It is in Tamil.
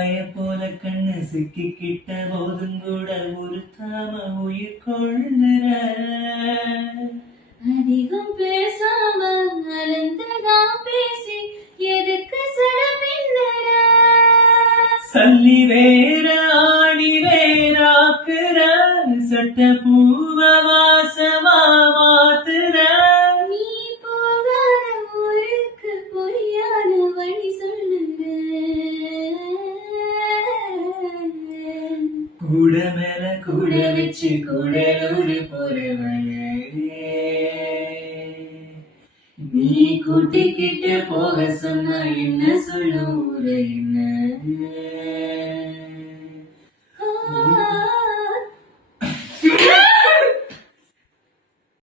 காய போல கண்ணு சிக்கிக்கிட்ட போதும் கூட உறுத்தாம உயிர் கொள்ளுற. அதிகம் பேசாம அளந்துதான் பேசி எதுக்கு சடபின்னுற. சல்லி வேற ஆணி வேறாக்குற, சட்ட பூவ வாசமா மாத்துற. நீ போகாத ஊருக்கு பொய்யான வழி சொல்லுற. கூட மேல கூட வச்சு கூடலூர் போறவளே, நீ கூட்டிக்கிட்டு போக சொன்னா என்ன சொல்லும் ஊர என்ன.